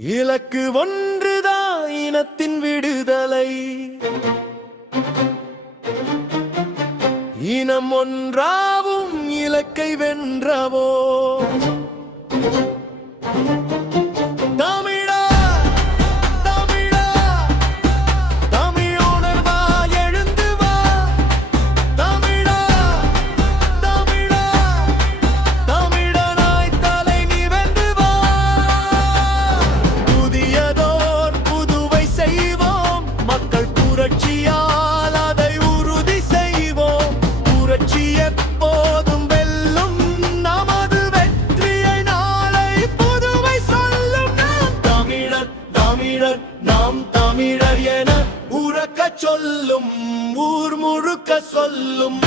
இலக்கு ஒன்றுதான், இனத்தின் விடுதலை. இனம் ஒன்றாவும் இலக்கை வென்றவோ. தமிழா தமிழா தமிழுணர்வா எழுந்து வா. தமிழா தமிழா தமிழனாய் தலை நிமிர்ந்து வா. புதியதோர் புதுவை செய்வோம், மக்கள் புரட்சியால் அதை உறுதி செய்வோம். புரட்சி எப்போதும் வெல்லும், நமது வெற்றியை நாளை புதுவை சொல்லும். நாம் தமிழர் தமிழர் நாம் தமிழர் என உறக்கச் சொல்லும், ஊர் முழுக்க சொல்லும்.